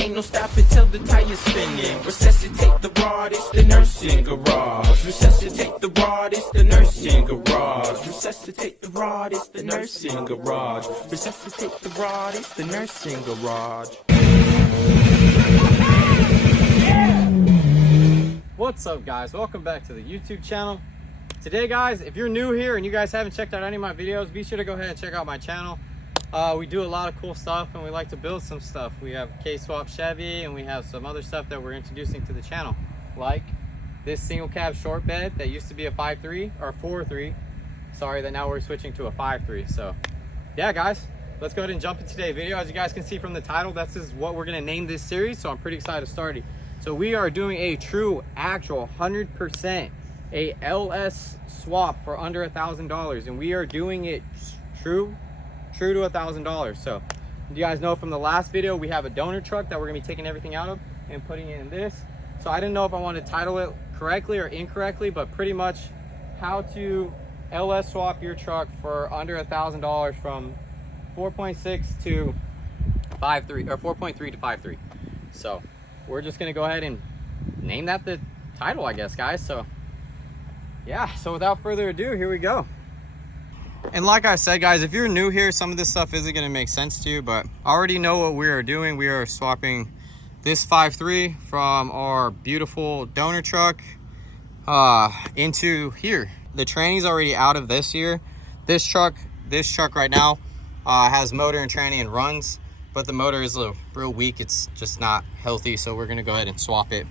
Ain't no stopping till the tire's spinning. Resuscitate the rod, it's the nursing garage. Resuscitate the rod, it's the nursing garage. Resuscitate the rod, it's the nursing garage. Resuscitate the rod, it's the nursing garage. What's up, guys? Welcome back to the YouTube channel. Today, guys, if you're new here and you guys haven't checked out any of my videos, be sure to go ahead and check out my channel. We do a lot of cool stuff and we like to build some stuff. We have K-Swap Chevy and we have some other stuff that we're introducing to the channel, like this single cab short bed that used to be a 5.3 or 4.3. Sorry, that now we're switching to a 5.3. So yeah, guys, let's go ahead and jump into today's video. As you guys can see from the title, this is what we're gonna name this series, so I'm pretty excited to start it. So we are doing a true, actual 100% a LS swap for under $1,000, and we are doing it true to $1,000. So you guys know from the last video, we have a donor truck that we're gonna be taking everything out of and putting it in this. So I didn't know if I want to title it correctly or incorrectly, but pretty much how to LS swap your truck for under $1,000 from 4.6 to 5.3 or 4.3 to 5.3. So we're just gonna go ahead and name that the title, I guess, guys. So yeah, so without further ado, here we go. And like I said, guys, if you're new here, some of this stuff isn't gonna make sense to you, but I already know what we are doing. We are swapping this 5.3 from our beautiful donor truck into here. The tranny's already out of this year. This truck right now has motor and tranny and runs, but the motor is real weak. It's just not healthy, so we're gonna go ahead and swap it.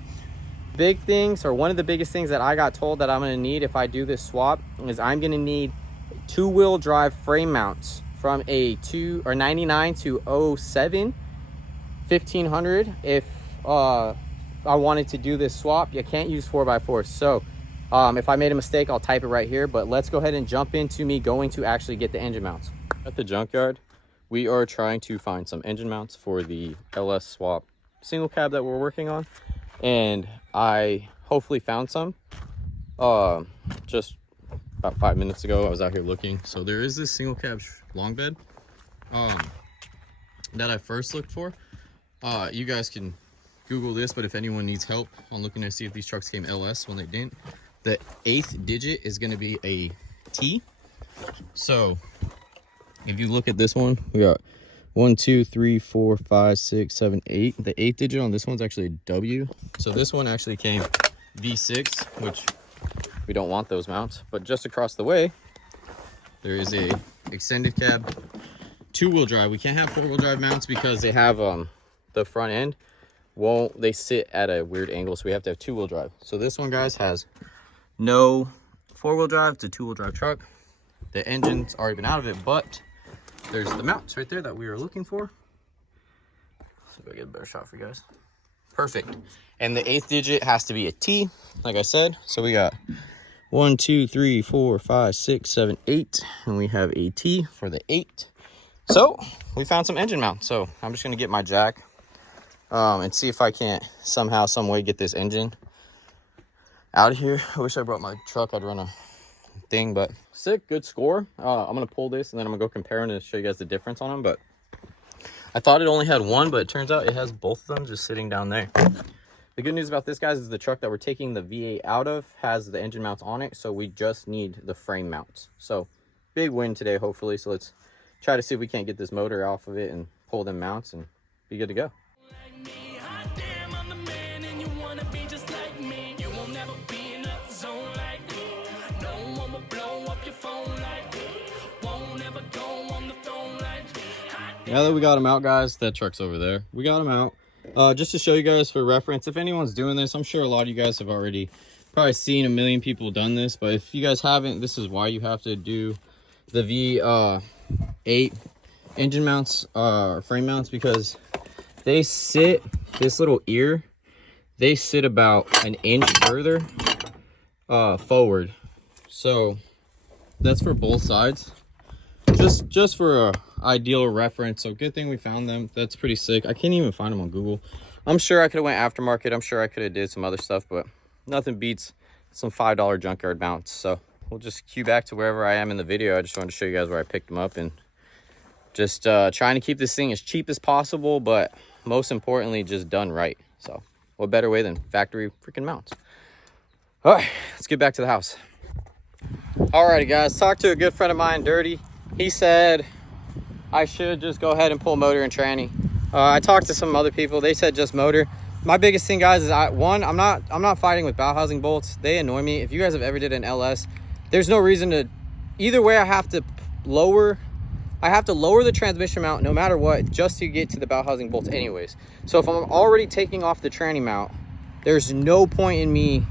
Big things, or one of the biggest things that I got told that I'm gonna need if I do this swap is I'm gonna need two-wheel drive frame mounts from a 99 to 07 1500. If I wanted to do this swap, you can't use 4x4. So if I made a mistake, I'll type it right here, but let's go ahead and jump into me going to actually get the engine mounts. At the junkyard, we are trying to find some engine mounts for the LS swap single cab that we're working on, and I hopefully found some just about 5 minutes ago. I was out here looking. So there is this single cab long bed that I first looked for. You guys can Google this, but if anyone needs help on looking to see if these trucks came LS when they didn't, the 8th digit is going to be a T. So if you look at this one, we got 1, 2, 3, 4, 5, 6, 7, 8. The 8th digit on this one's actually a W. So this one actually came V6, which we don't want those mounts. But just across the way, there is a extended cab two-wheel drive. We can't have four-wheel drive mounts because they have the front end they sit at a weird angle, so we have to have two-wheel drive. So this one, guys, has no four-wheel drive. It's a two-wheel drive truck. The engine's already been out of it, but there's the mounts right there that we were looking for. So if I get a better shot for you guys. Perfect. And the 8th digit has to be a T, like I said. So we got 1, 2, 3, 4, 5, 6, 7, 8, and we have a T for the 8. So we found some engine mounts. So I'm just gonna get my jack and see if I can't somehow, some way get this engine out of here. I wish I brought my truck. I'd run a thing, but sick, good score. I'm gonna pull this and then I'm gonna go compare them to show you guys the difference on them. But I thought it only had one, but it turns out it has both of them just sitting down there. The good news about this, guys, is the truck that we're taking the V8 out of has the engine mounts on it, so we just need the frame mounts. So big win today, hopefully. So let's try to see if we can't get this motor off of it and pull them mounts and be good to go. Now that we got them out, guys, that truck's over there. We got them out. Just to show you guys for reference, if anyone's doing this, I'm sure a lot of you guys have already probably seen a million people done this, but if you guys haven't, this is why you have to do the V8 engine mounts, frame mounts, because they sit, this little ear, they sit about an inch further forward. So that's for both sides. Just for a ideal reference. So good thing we found them. That's pretty sick. I can't even find them on Google. I'm sure I could have went aftermarket. I'm sure I could have did some other stuff, but nothing beats some $5 junkyard mounts. So we'll just cue back to wherever I am in the video. I just wanted to show you guys where I picked them up, and just trying to keep this thing as cheap as possible, but most importantly, just done right. So what better way than factory freaking mounts? All right, let's get back to the house. Alrighty guys, talked to a good friend of mine, Dirty. He said I should just go ahead and pull motor and tranny. I talked to some other people. They said just motor. My biggest thing, guys, is I'm not fighting with bow housing bolts. They annoy me. If you guys have ever did an LS, there's no reason to. Either way, I have to lower the transmission mount no matter what, just to get to the bow housing bolts anyways. So if I'm already taking off the tranny mount, there's no point in me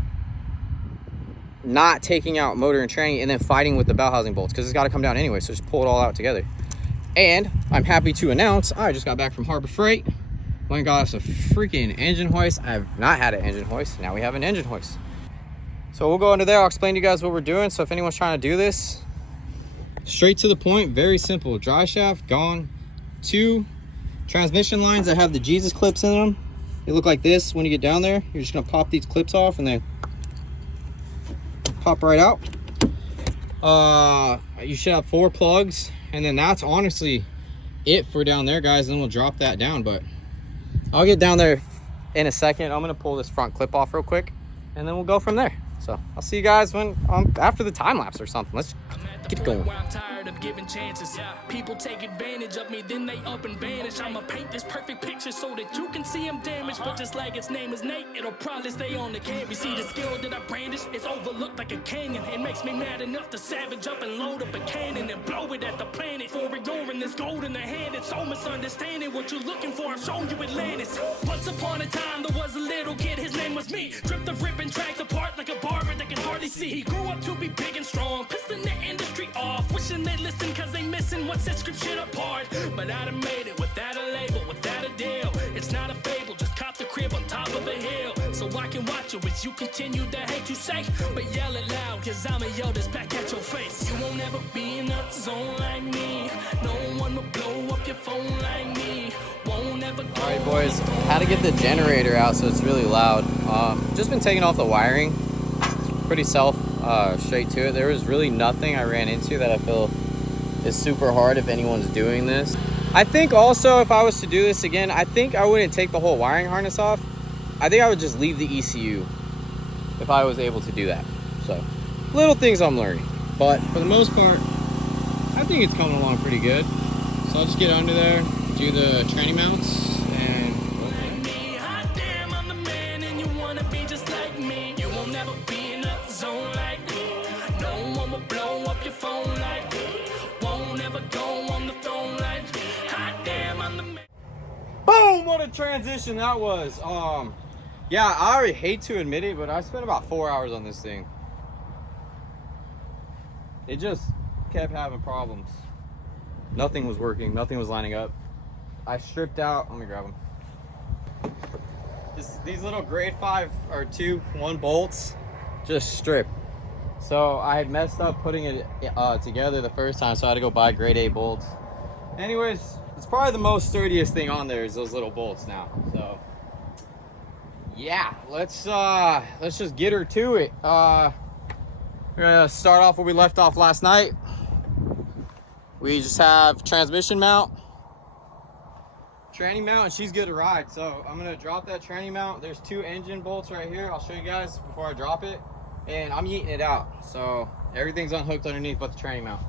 not taking out motor and tranny and then fighting with the bow housing bolts, because it's got to come down anyway. So just pull it all out together. And I'm happy to announce I just got back from Harbor Freight. Went and got us a freaking engine hoist. I've not had an engine hoist. Now we have an engine hoist. So we'll go under there. I'll explain to you guys what we're doing. So if anyone's trying to do this, straight to the point, very simple. Dry shaft gone. 2 transmission lines that have the Jesus clips in them. They look like this. When you get down there, you're just gonna pop these clips off and then pop right out. You should have 4 plugs, and then that's honestly it for down there, guys. And then we'll drop that down, but I'll get down there in a second. I'm gonna pull this front clip off real quick, and then we'll go from there. So I'll see you guys when after the time lapse or something. Let's get it going. I'm tired of giving chances. People take advantage of me, then they up and vanish. I'ma paint this perfect picture so that you can see I'm damaged. But just like its name is Nate, it'll probably stay on the canvas. See the skill that I brandish is overlooked like a canyon. It makes me mad enough to savage up and load up a cannon and blow it at the planet for ignoring this gold in the hand. It's so misunderstanding what you're looking for. I've shown you Atlantis. Once upon a time there was a little kid, his name was me. Stripped the ripping tracks apart like a barber that can hardly see. He grew up to be big and strong, pissing the industry off, wishing they'd listen cause they missing what sets script shit apart. But I'd have made it without a label, without a deal. It's not a fable, just cop the crib on top of a hill. So I can watch you as you continue to hate you say, but yell it loud cause I'ma yell this back at your face. You won't ever be in a zone like me. No one will blow up your phone like me. Won't ever go. Alright boys, had to get the generator out so it's really loud. Just been taking off the wiring. Pretty straight to it. There was really nothing I ran into that I feel is super hard if anyone's doing this. I think also if I was to do this again, I think I wouldn't take the whole wiring harness off. I think I would just leave the ECU if I was able to do that. So little things I'm learning, but for the most part I think it's coming along pretty good. So I'll just get under there, do the tranny mounts, and boom, what a transition that was. Yeah, I already hate to admit it, but I spent about 4 hours on this thing. It just kept having problems. Nothing was working, nothing was lining up. I stripped out, let me grab them. These little grade 5 or 1 bolts just stripped. So I had messed up putting it together the first time, so I had to go buy grade 8 bolts. Anyways, it's probably the most sturdiest thing on there is those little bolts now. So yeah, let's just get her to it. We're gonna start off where we left off last night. We just have transmission mount, tranny mount, and she's good to ride. So I'm gonna drop that tranny mount. There's 2 engine bolts right here. I'll show you guys before I drop it. And I'm yeeting it out. So everything's unhooked underneath but the tranny mount.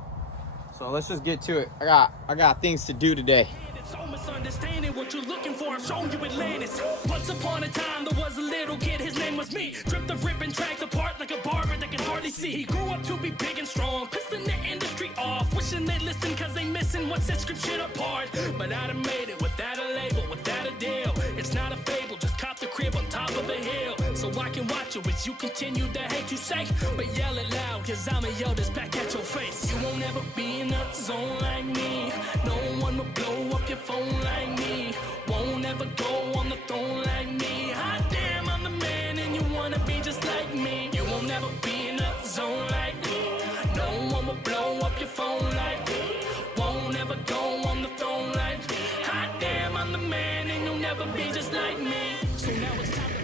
So let's just get to it. I got things to do today. It's so misunderstanding what you're looking for. I've shown you Atlantis. Once upon a time there was a little kid, his name was me. Stripped the ripping tracks apart like a barber that can hardly see. He grew up to be big and strong, pissing the industry off, wishing they'd listen cause they missing what sets script shit apart. But I'd have made it without a label, without a deal. It's not a fable, just cop the crib on top of a hill. So I can watch you as you continue to hate you say, but yell it loud cause I'ma yell this back at your face. You won't ever be in a zone like me. No one will blow up your phone like me. Won't ever go on the throne like me. Hot damn, I'm the man and you wanna be just like me. You won't ever be in a zone like me. No one will blow up your phone like me. Won't ever go on the throne like me. Hot damn, I'm the man and you'll never be just like me. So now it's time to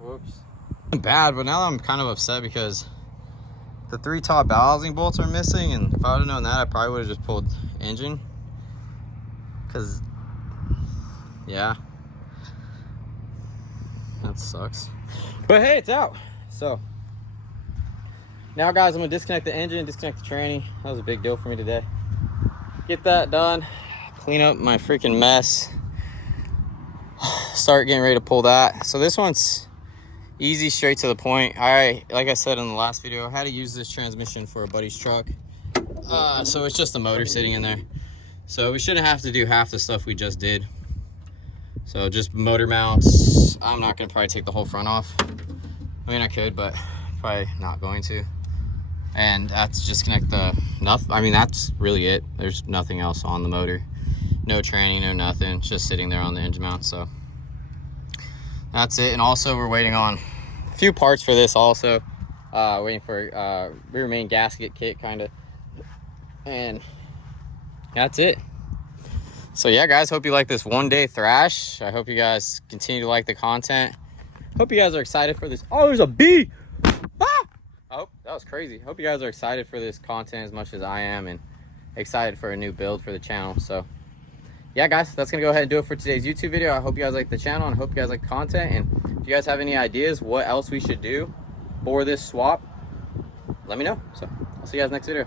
Whoops. Bad, but now I'm kind of upset because the 3 top bell housing bolts are missing, and if I would have known that, I probably would have just pulled engine. Cause yeah, that sucks. But hey, it's out. So now, guys, I'm gonna disconnect the engine, disconnect the tranny. That was a big deal for me today. Get that done, clean up my freaking mess, start getting ready to pull that. So this one's easy, straight to the point. Like I said in the last video, I had to use this transmission for a buddy's truck. So it's just the motor sitting in there. So we shouldn't have to do half the stuff we just did. So just motor mounts. I'm not gonna probably take the whole front off. I mean, I could, but probably not going to. And that's just connect the I mean, that's really it. There's nothing else on the motor. No tranny, no nothing. It's just sitting there on the engine mount. So that's it. And also we're waiting on a few parts for this also. Waiting for rear main gasket kit kind of. And that's it. So yeah, guys, hope you like this one-day thrash. I hope you guys continue to like the content. Hope you guys are excited for this. Oh, there's a bee! Ah! Oh, that was crazy. Hope you guys are excited for this content as much as I am, and excited for a new build for the channel. So yeah, guys, that's gonna go ahead and do it for today's YouTube video. I hope you guys like the channel, and I hope you guys like the content. And if you guys have any ideas what else we should do for this swap, let me know. So I'll see you guys next video.